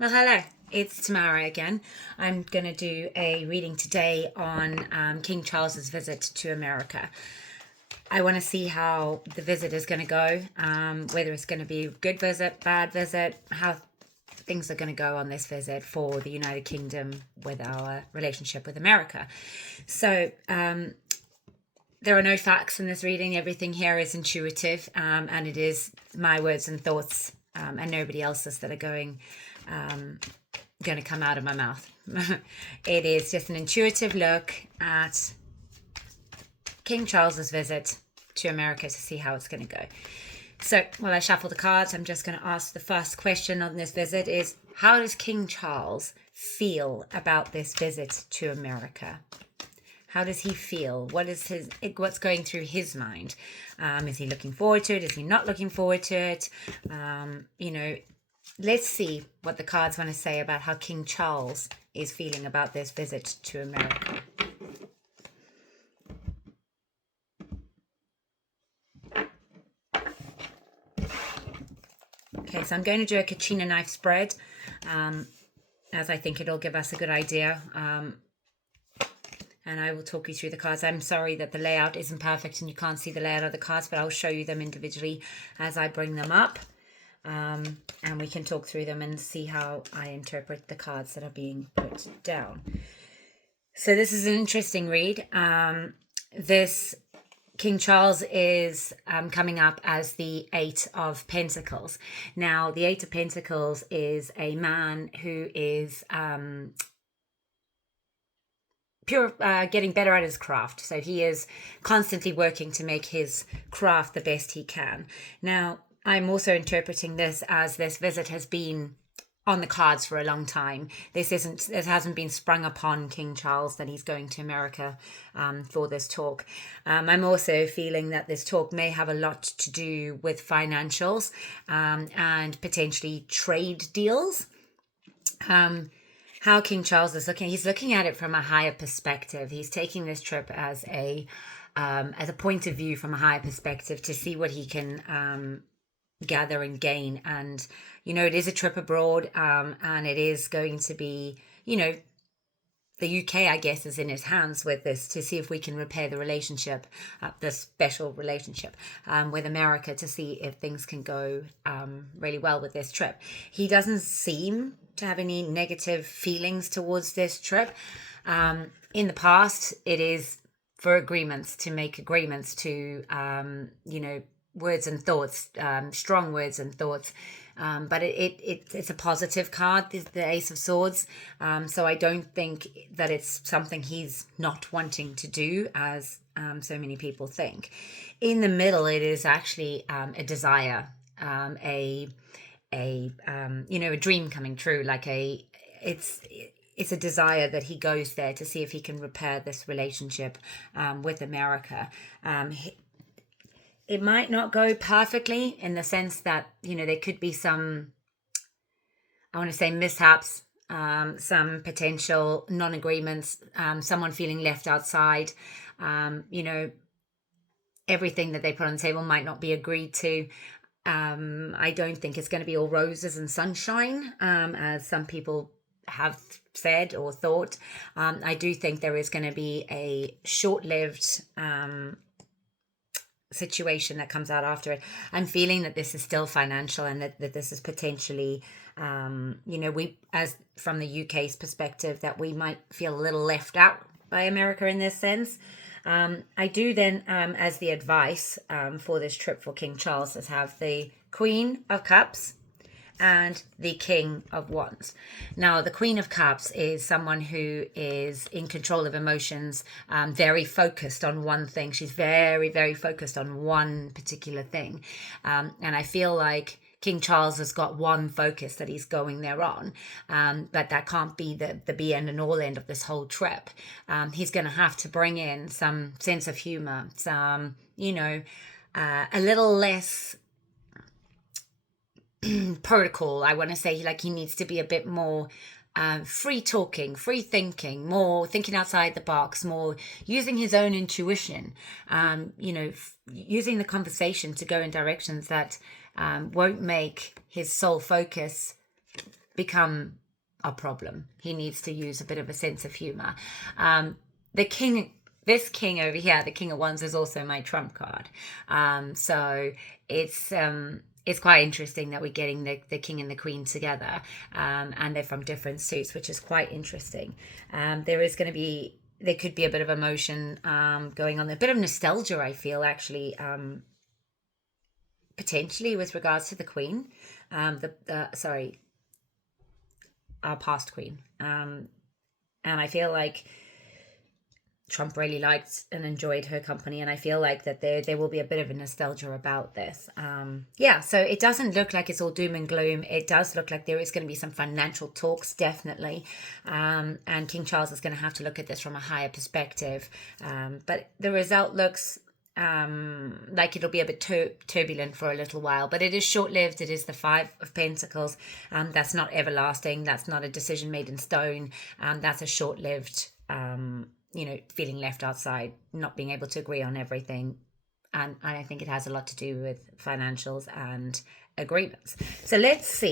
Well, hello, it's Tamara again. I'm going to do a reading today on King Charles's visit to America. I want to see how the visit is going to go, whether it's going to be a good visit, bad visit, how things are going to go on this visit for the United Kingdom with our relationship with America. So, there are no facts in this reading. Everything here is intuitive, and it is my words and thoughts, and nobody else's that are going to come out of my mouth. It is just an intuitive look at King Charles's visit to America to see how it's going to go. So while I shuffle the cards, I'm just going to ask the first question on this visit is, how does King Charles feel about this visit to America? How does he feel? What's going through his mind? Is he looking forward to it? Is he not looking forward to it? Let's see what the cards want to say about how King Charles is feeling about this visit to America. Okay, so I'm going to do a Kachina knife spread, as I think it'll give us a good idea. And I will talk you through the cards. I'm sorry that the layout isn't perfect and you can't see the layout of the cards, but I'll show you them individually as I bring them up. And we can talk through them and see how I interpret the cards that are being put down. So this is an interesting read. This King Charles is coming up as the Eight of Pentacles. Now, the Eight of Pentacles is a man who is getting better at his craft. So he is constantly working to make his craft the best he can. Now, I'm also interpreting this as this visit has been on the cards for a long time. This hasn't been sprung upon King Charles that he's going to America for this talk. I'm also feeling that this talk may have a lot to do with financials and potentially trade deals. How King Charles is he's looking at it from a higher perspective. He's taking this trip as a point of view from a higher perspective to see what he can gather and gain. And it is a trip abroad, and it is going to be, the UK, I guess, is in his hands with this to see if we can repair the relationship, the special relationship with America, to see if things can go really well with this trip. He doesn't seem to have any negative feelings towards this trip. In the past, it is for agreements, to make agreements to, words and thoughts, strong words and thoughts. But it's a positive card, the Ace of Swords. So I don't think that it's something he's not wanting to do, as so many people think. In the middle, it is actually a desire, a dream coming true. It's a desire that he goes there to see if he can repair this relationship with America. It might not go perfectly, in the sense that, there could be some, I want to say, mishaps, some potential non-agreements, someone feeling left outside. Everything that they put on the table might not be agreed to. I don't think it's going to be all roses and sunshine, as some people have said or thought. I do think there is going to be a short-lived situation that comes out after it. I'm feeling that this is still financial, and that this is potentially, we, as from the UK's perspective, that we might feel a little left out by America in this sense. I do then, as the advice for this trip for King Charles, is have the Queen of Cups and the King of Wands. Now, the Queen of Cups is someone who is in control of emotions, very focused on one thing. She's very, very focused on one particular thing. And I feel like King Charles has got one focus that he's going there on, but that can't be the be end and all end of this whole trip. He's going to have to bring in some sense of humor, some, a little less protocol. I want to say, like, he needs to be a bit more free talking, free thinking, more thinking outside the box, more using his own intuition, using the conversation to go in directions that won't make his sole focus become a problem. He needs to use a bit of a sense of humor. The king, this king over here, the King of Wands, is also my trump card. So it's quite interesting that we're getting the king and the queen together, and they're from different suits, which is quite interesting. There could be a bit of emotion going on, a bit of nostalgia, I feel, actually, potentially with regards to the queen, our past queen. And I feel like Trump really liked and enjoyed her company, and I feel like that there will be a bit of a nostalgia about this. So it doesn't look like it's all doom and gloom. It does look like there is going to be some financial talks, definitely, and King Charles is going to have to look at this from a higher perspective. But the result looks like it'll be a bit turbulent for a little while, but it is short-lived. It is the Five of Pentacles. That's not everlasting. That's not a decision made in stone. That's a short-lived feeling left outside, not being able to agree on everything. And I think it has a lot to do with financials and agreements. So let's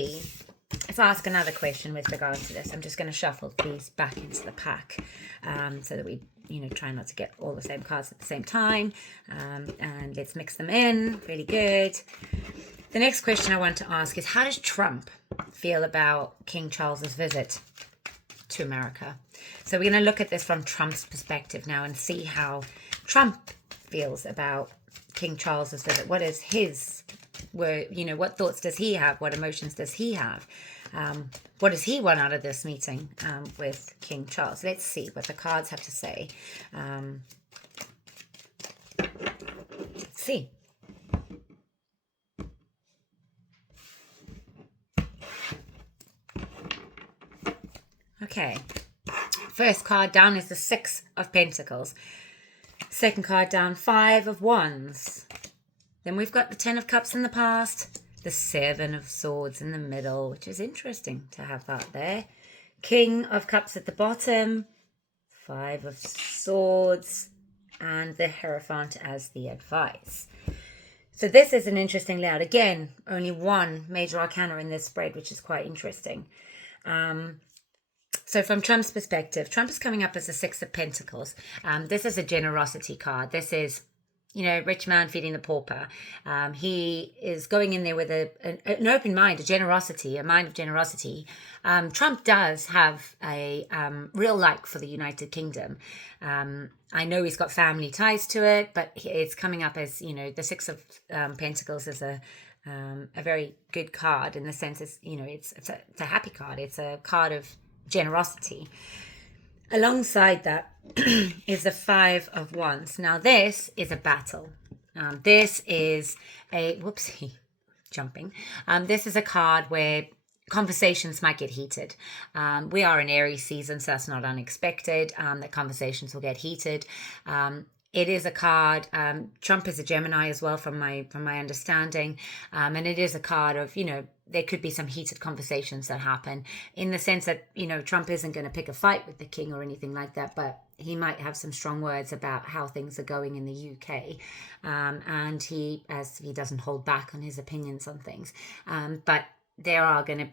ask another question with regards to this. I'm just going to shuffle these back into the pack so that we, try not to get all the same cards at the same time. And let's mix them in. Really good. The next question I want to ask is, how does Trump feel about King Charles's visit to America? So we're going to look at this from Trump's perspective now and see how Trump feels about King Charles's visit. What is what thoughts does he have? What emotions does he have? What does he want out of this meeting with King Charles? Let's see what the cards have to say. Let's see. Okay. First card down is the Six of Pentacles. Second card down, Five of Wands. Then we've got the Ten of Cups in the past. The Seven of Swords in the middle, which is interesting to have that there. King of Cups at the bottom. Five of Swords. And the Hierophant as the advice. So this is an interesting layout. Again, only one major arcana in this spread, which is quite interesting. So from Trump's perspective, Trump is coming up as the Six of Pentacles. This is a generosity card. This is, rich man feeding the pauper. He is going in there with an open mind, a mind of generosity. Trump does have a real like for the United Kingdom. I know he's got family ties to it, but it's coming up as, the Six of Pentacles is a very good card in the sense it's a happy card. It's a card of generosity. Alongside that is the Five of Wands. Now this is a battle. This is this is a card where conversations might get heated. We are in Aries season, so that's not unexpected that conversations will get heated. It is a card. Trump is a Gemini as well, from my understanding, and it is a card of there could be some heated conversations that happen in the sense that Trump isn't going to pick a fight with the king or anything like that, but he might have some strong words about how things are going in the UK, and he doesn't hold back on his opinions on things, but there are going to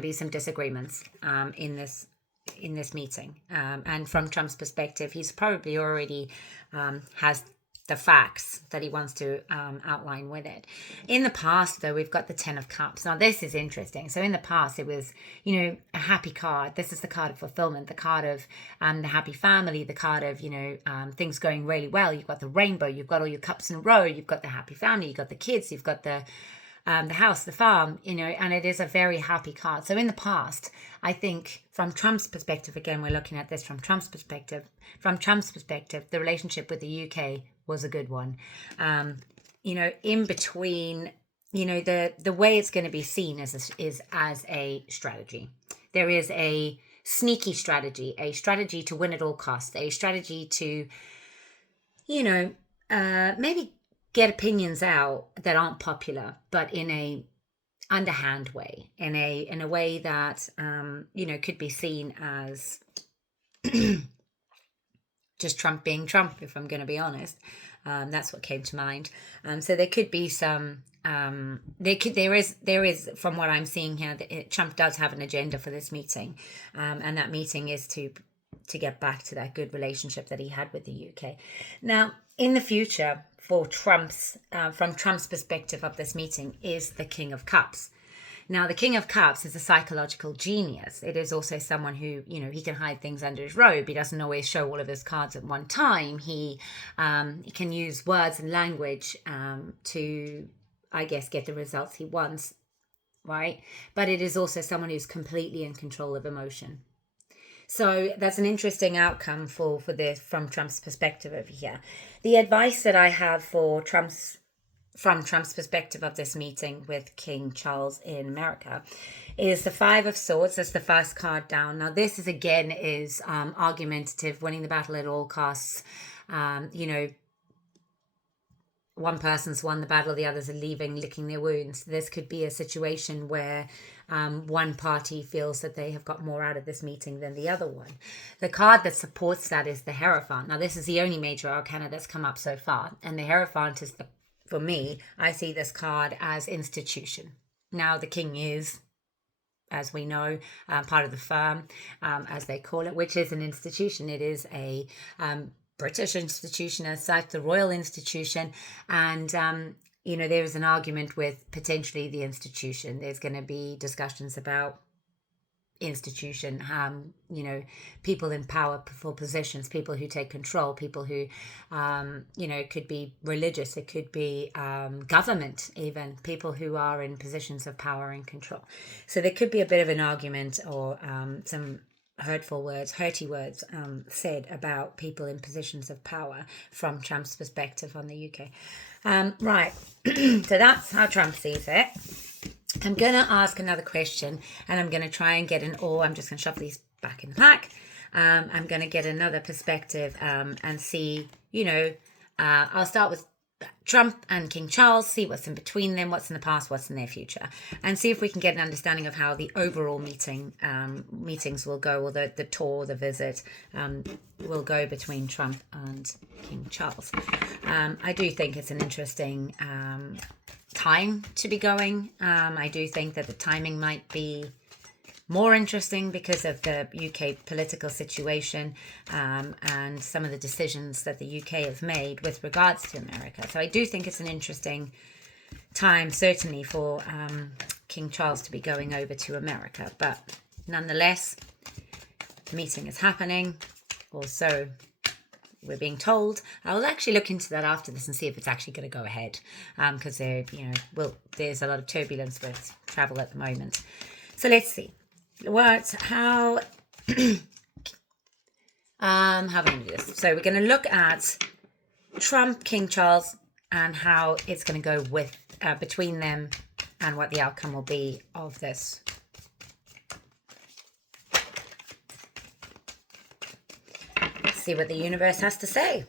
be some disagreements in this meeting, and from Trump's perspective, he's probably already has the facts that he wants to outline with it. In the past, though, we've got the Ten of Cups. Now, this is interesting. So in the past, it was, a happy card. This is the card of fulfillment, the card of the happy family, the card of, things going really well. You've got the rainbow. You've got all your cups in a row. You've got the happy family. You've got the kids. You've got the house, the farm, and it is a very happy card. So in the past, I think from Trump's perspective, again, we're looking at this from Trump's perspective. From Trump's perspective, the relationship with the UK was a good one. In between, the way it's going to be seen is as a strategy. There is a sneaky strategy, a strategy to win at all costs, a strategy to, maybe get opinions out that aren't popular, but in a underhand way, in a way that could be seen as just Trump being Trump, if I'm going to be honest. That's what came to mind. So there could be some there is from what I'm seeing here, that Trump does have an agenda for this meeting, and that meeting is to get back to that good relationship that he had with the UK. Now, in the future, for from Trump's perspective of this meeting, is the King of Cups. Now, the King of Cups is a psychological genius. It is also someone who, he can hide things under his robe. He doesn't always show all of his cards at one time. He can use words and language to, I guess, get the results he wants, right? But it is also someone who's completely in control of emotion. So that's an interesting outcome for this from Trump's perspective over here. The advice that I have from Trump's perspective of this meeting with King Charles in America is the Five of Swords. That's the first card down. Now, this is argumentative, winning the battle at all costs. One person's won the battle, the others are leaving, licking their wounds. This could be a situation where one party feels that they have got more out of this meeting than the other one. The card that supports that is the Hierophant. Now, this is the only major arcana that's come up so far. And the Hierophant is, for me, I see this card as institution. Now, the king is, as we know, part of the firm, as they call it, which is an institution. It is a British institution as such, the royal institution. And, there is an argument with potentially the institution. There's going to be discussions about institution, people in power for positions, people who take control, people who, it could be religious, it could be government even, people who are in positions of power and control. So there could be a bit of an argument or some hurty words said about people in positions of power from Trump's perspective on the UK. Right, so that's how Trump sees it. I'm going to ask another question, and I'm going to try and get I'm just going to shuffle these back in the pack. I'm going to get another perspective and see, I'll start with Trump and King Charles, see what's in between them, what's in the past, what's in their future, and see if we can get an understanding of how the overall meetings will go, or the tour, the visit will go between Trump and King Charles. I do think it's an interesting time to be going. I do think that the timing might be more interesting because of the UK political situation and some of the decisions that the UK have made with regards to America. So I do think it's an interesting time, certainly, for King Charles to be going over to America. But nonetheless, the meeting is happening. Also, we're being told. I'll actually look into that after this and see if it's actually going to go ahead, because there's a lot of turbulence with travel at the moment. So let's see. How am I going to do this? So we're going to look at Trump, King Charles, and how it's going to go with between them, and what the outcome will be of this. Let's see what the universe has to say.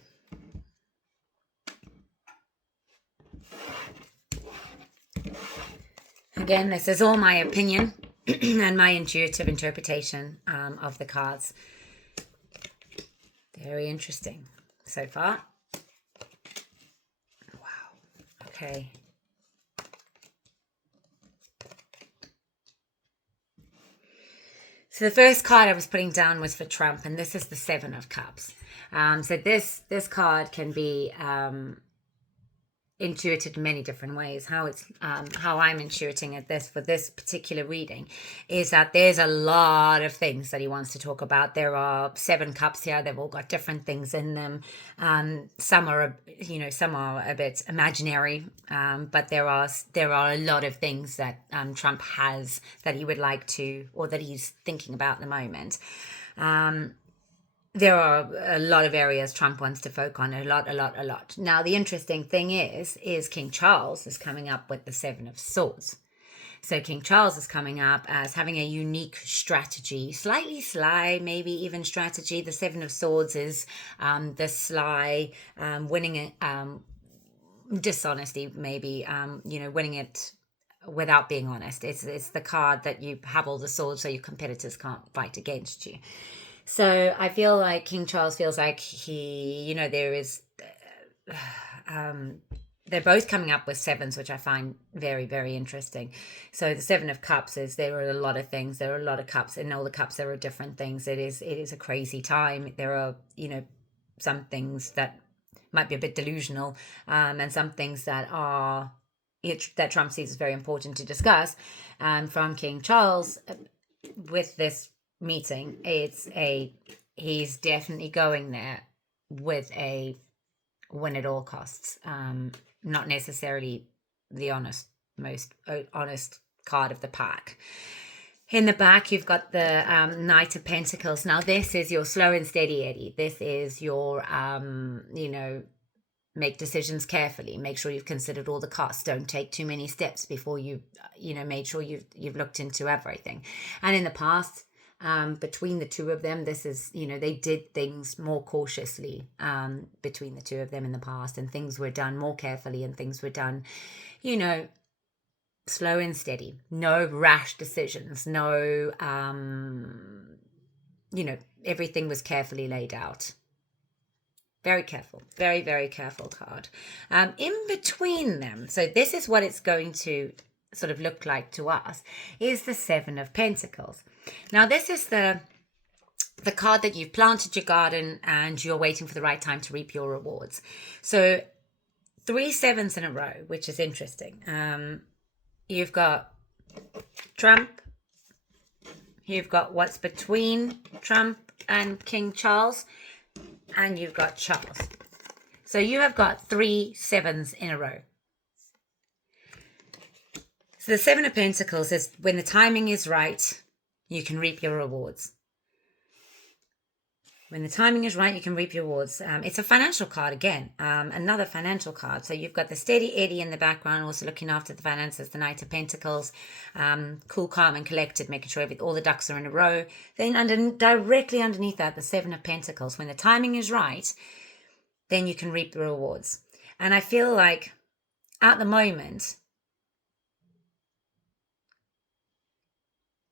Again, this is all my opinion and my intuitive interpretation of the cards. Very interesting so far. Wow. Okay. So the first card I was putting down was for Trump, and this is the Seven of Cups. So this card can be intuited in many different ways. How I'm intuiting at this for this particular reading is that there's a lot of things that he wants to talk about. There are 7 cups here. They've all got different things in them. Some are a bit imaginary, but there are a lot of things that Trump has that he would like to, or that he's thinking about at the moment. There are a lot of areas Trump wants to focus on, a lot. Now, the interesting thing is King Charles is coming up with the 7 of Swords. So King Charles is coming up as having a unique strategy, slightly sly, maybe even strategy. The 7 of Swords is the sly, winning it, dishonesty, maybe, winning it without being honest. It's the card that you have all the swords so your competitors can't fight against you. So I feel like King Charles feels like he, there is they're both coming up with sevens, which I find very, very interesting. So the Seven of Cups is, there are a lot of things. There are a lot of cups, and all the cups, there are different things. It is a crazy time. There are, some things that might be a bit delusional, and some things that are, that Trump sees as very important to discuss. From King Charles, with this meeting, he's definitely going there with a win at all costs. Not necessarily the most honest card of the pack. In the back, you've got the Knight of Pentacles. Now, this is your slow and steady Eddie. This is your, make decisions carefully. Make sure you've considered all the costs. Don't take too made steps before you made sure you've looked into everything. And in the past, between the two of them, this is, they did things more cautiously between the two of them in the past, and things were done more carefully, and things were done, slow and steady. No rash decisions. No, everything was carefully laid out. Very careful. Very, very careful card. In between them, so this is what it's going to sort of look like to us, is the Seven of Pentacles. Now, this is the card that you've planted your garden and you're waiting for the right time to reap your rewards. So 3 sevens in a row, which is interesting. You've got Trump. You've got what's between Trump and King Charles. And you've got Charles. So you have got 3 sevens in a row. So the Seven of Pentacles is, when the timing is right, you can reap your rewards. When the timing is right, you can reap your rewards. It's a financial card again, another financial card. So you've got the steady Eddie in the background, also looking after the finances, the Knight of Pentacles, cool, calm, and collected, making sure all the ducks are in a row. Then directly underneath that, the Seven of Pentacles. When the timing is right, then you can reap the rewards. And I feel like at the moment,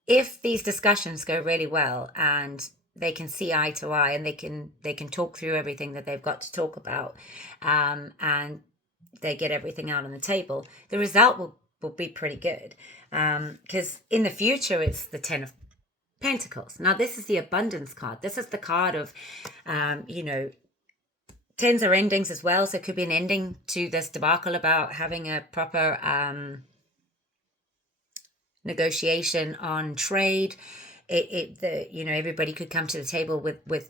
if these discussions go really well and they can see eye to eye, and they can talk through everything that they've got to talk about, and they get everything out on the table, the result will be pretty good. Because in the future, it's the Ten of Pentacles. Now, this is the abundance card. This is the card of, tens are endings as well. So it could be an ending to this debacle about having a proper negotiation on trade. Everybody could come to the table with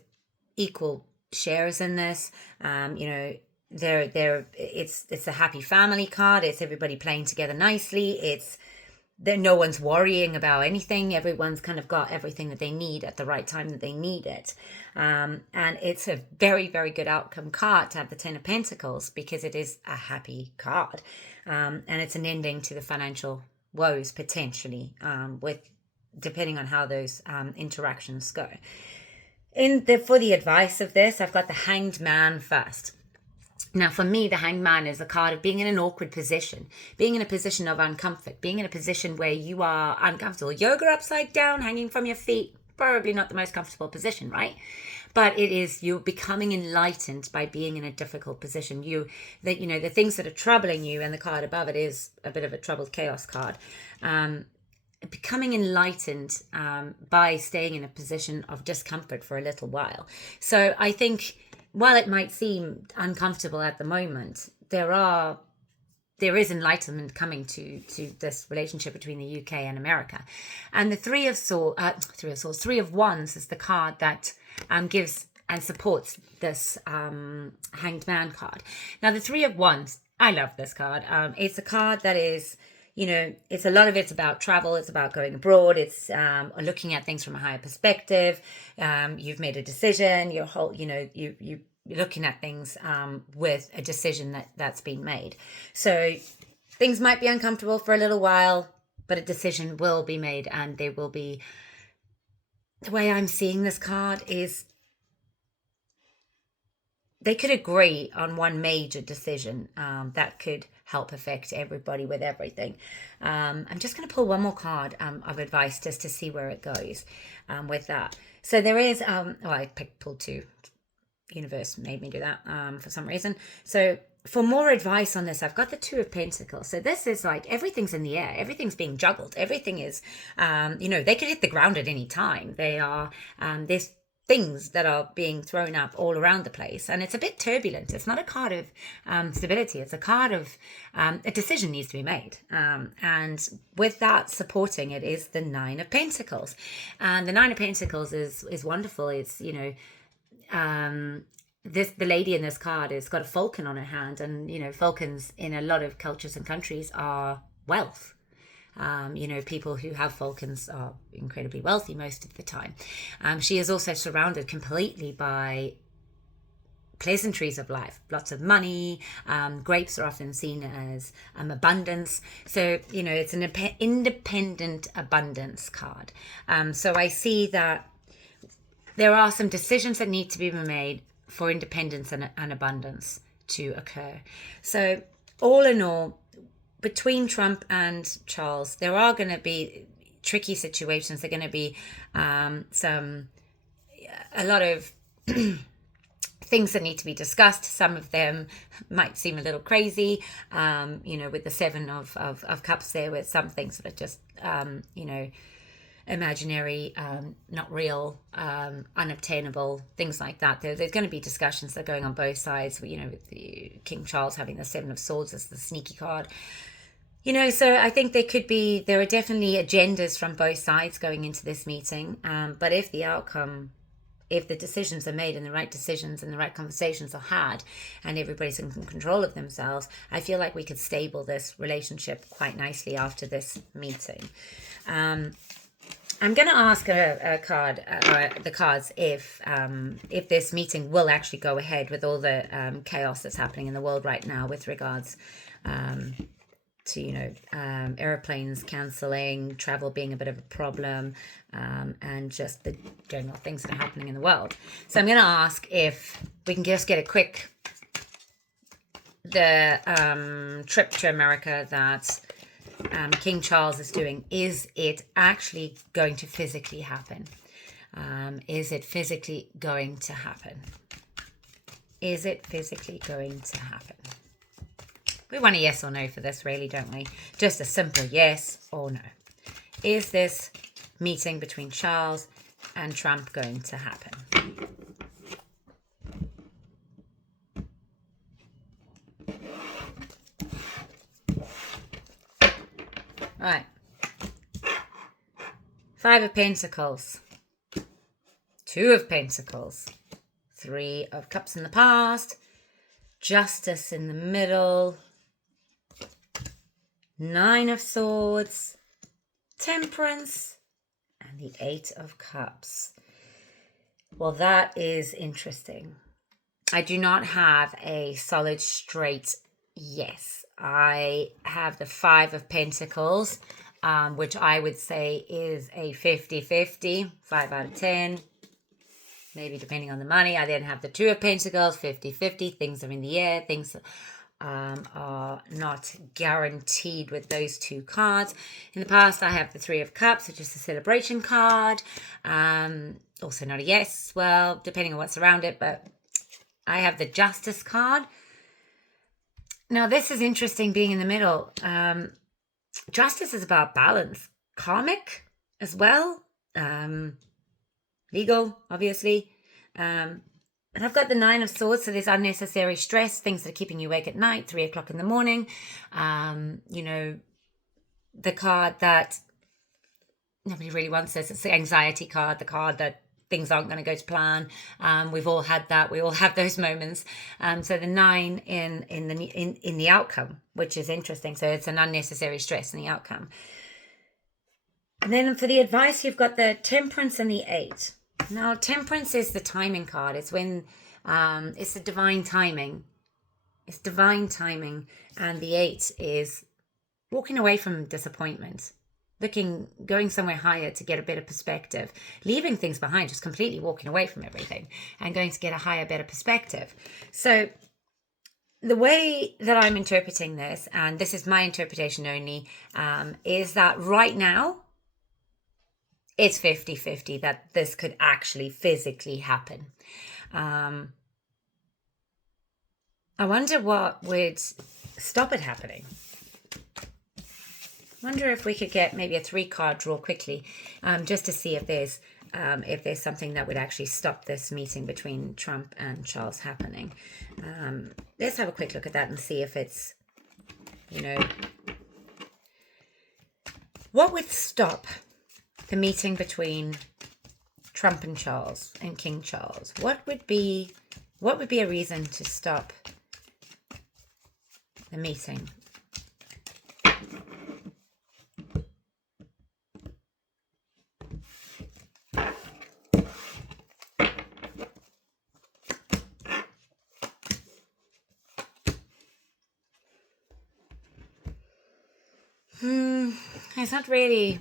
equal shares in this. It's a happy family card. It's everybody playing together nicely. It's that no one's worrying about anything. Everyone's kind of got everything that they need at the right time that they need it. And it's a very, very good outcome card to have the Ten of Pentacles, because it is a happy card. And it's an ending to the financial woes, potentially, depending on how those interactions go. For the advice of this, I've got the Hanged Man first. Now, for me, the Hanged Man is a card of being in an awkward position, being in a position of uncomfort, being in a position where you are uncomfortable. Yoga upside down, hanging from your feet, probably not the most comfortable position, right? But it is, you're becoming enlightened by being in a difficult position. The things that are troubling you, and the card above it is a bit of a troubled chaos card. Becoming enlightened by staying in a position of discomfort for a little while. So I think, while it might seem uncomfortable at the moment, there is enlightenment coming to this relationship between the UK and America. And the Three of Wands is the card that gives and supports this Hanged Man card. Now, the Three of Wands, I love this card. It's a card that is, it's a lot of it's about travel. It's about going abroad. It's looking at things from a higher perspective. You've made a decision. You're looking at things with a decision that's been made. So things might be uncomfortable for a little while, but a decision will be made, and there will be. The way I'm seeing this card is they could agree on one major decision that could help affect everybody with everything. I'm just going to pull one more card of advice just to see where it goes with that. So there is, I pulled 2. Universe made me do that for some reason. So for more advice on this, I've got the Two of Pentacles. So this is like everything's in the air. Everything's being juggled. Everything is, they could hit the ground at any time. They are, there's things that are being thrown up all around the place. And it's a bit turbulent. It's not a card of stability. It's a card of a decision needs to be made. And with that supporting it is the Nine of Pentacles. And the Nine of Pentacles is wonderful. It's, the lady in this card has got a falcon on her hand, and falcons in a lot of cultures and countries are wealth. People who have falcons are incredibly wealthy most of the time. She is also surrounded completely by pleasantries of life, lots of money. Grapes are often seen as abundance. So, it's an independent abundance card. So I see that there are some decisions that need to be made for independence and abundance to occur. So all in all, between Trump and Charles, there are going to be tricky situations. There are going to be a lot of things that need to be discussed. Some of them might seem a little crazy, with the Seven of Cups there, with some things that are just, imaginary, not real, unobtainable, things like that. There's going to be discussions that are going on both sides, with King Charles having the Seven of Swords as the sneaky card. So I think there are definitely agendas from both sides going into this meeting. But if the decisions are made and the right decisions and the right conversations are had and everybody's in control of themselves, I feel like we could stable this relationship quite nicely after this meeting. I'm going to ask the cards if this meeting will actually go ahead with all the chaos that's happening in the world right now with regards to airplanes cancelling, travel being a bit of a problem, and just the general things that are happening in the world. So I'm going to ask if we can just get a quick trip to America that King Charles is doing. Is it actually going to physically happen? Is it physically going to happen? Is it physically going to happen? We want a yes or no for this, really, don't we? Just a simple yes or no. Is this meeting between Charles and Trump going to happen? Right. Five of Pentacles. Two of Pentacles. Three of Cups in the past. Justice in the middle. Nine of Swords. Temperance. And the Eight of Cups. Well, that is interesting. I do not have a solid straight yes. I have the Five of Pentacles, which I would say is a 50-50, 5 out of 10, maybe depending on the money. I then have the Two of Pentacles, 50-50, things are in the air, things are not guaranteed with those two cards. In the past, I have the Three of Cups, which is a celebration card, also not a yes, well, depending on what's around it, but I have the Justice card. Now, this is interesting being in the middle. Justice is about balance. Karmic as well. Legal, obviously. And I've got the Nine of Swords, so there's unnecessary stress, things that are keeping you awake at night, 3 o'clock in the morning. The card that nobody really wants this. It's the anxiety card, the card that things aren't going to go to plan. We've all had that. We all have those moments. So the 9 in the outcome, which is interesting. So it's an unnecessary stress in the outcome. And then for the advice, you've got the Temperance and the 8. Now, Temperance is the timing card. It's when it's the divine timing. It's divine timing. And the 8 is walking away from disappointment. Going somewhere higher to get a better perspective, leaving things behind, just completely walking away from everything and going to get a higher, better perspective. So the way that I'm interpreting this, and this is my interpretation only, is that right now it's 50-50 that this could actually physically happen. I wonder what would stop it happening. Wonder if we could get maybe a 3-card draw quickly, just to see if there's something that would actually stop this meeting between Trump and Charles happening. Let's have a quick look at that and see if it's, what would stop the meeting between Trump and Charles and King Charles? What would be a reason to stop the meeting? It's not really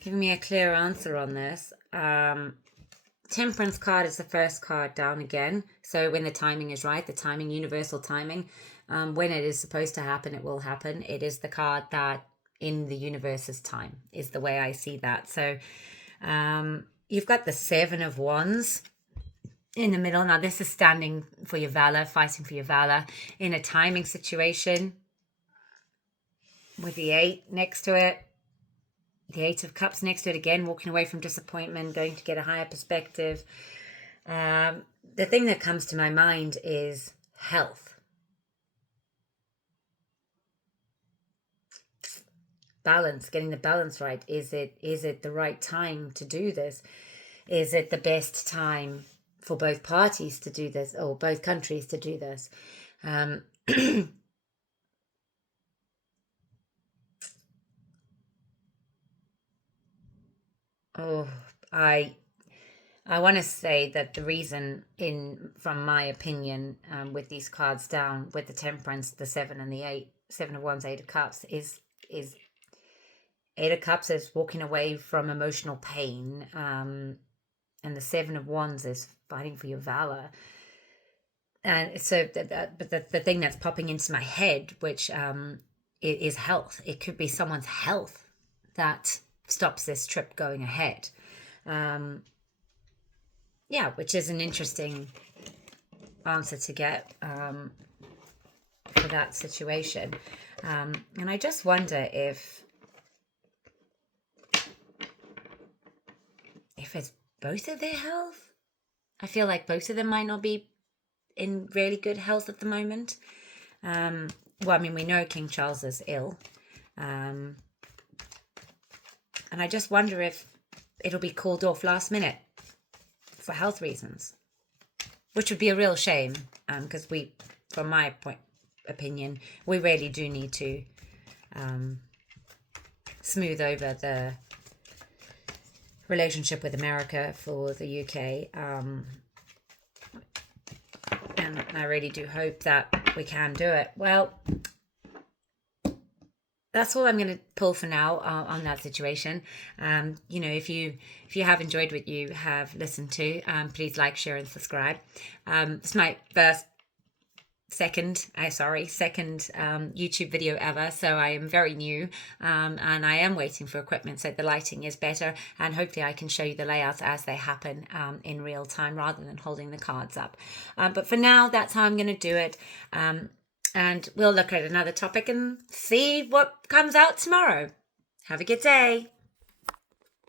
giving me a clear answer on this. Temperance card is the first card down again. So when the timing is right, the timing, universal timing, when it is supposed to happen, it will happen. It is the card that in the universe's time is the way I see that. So you've got the 7 of Wands in the middle. Now this is standing for your valor, fighting for your valor in a timing situation with the 8 next to it. The 8 of Cups next to it again, walking away from disappointment, going to get a higher perspective. The thing that comes to my mind is health. Balance, getting the balance right. Is it the right time to do this? Is it the best time for both parties to do this, or both countries to do this? Oh, I want to say that the reason, from my opinion, with these cards down, with the Temperance, the 7 and the 8, 7 of Wands, 8 of Cups, is 8 of Cups is walking away from emotional pain, and the 7 of Wands is fighting for your valor. And so, but the thing that's popping into my head, which is health. It could be someone's health that stops this trip going ahead. Which is an interesting answer to get for that situation. And I just wonder if it's both of their health. I feel like both of them might not be in really good health at the moment. We know King Charles is ill. And I just wonder if it'll be called off last minute for health reasons, which would be a real shame, because from my opinion, we really do need to smooth over the relationship with America for the UK. And I really do hope that we can do it. Well, that's all I'm going to pull for now on that situation. If you have enjoyed what you have listened to, please like, share, and subscribe. It's my second YouTube video ever, so I am very new, and I am waiting for equipment so the lighting is better, and hopefully I can show you the layouts as they happen in real time rather than holding the cards up. But for now, that's how I'm going to do it. And we'll look at another topic and see what comes out tomorrow. Have a good day.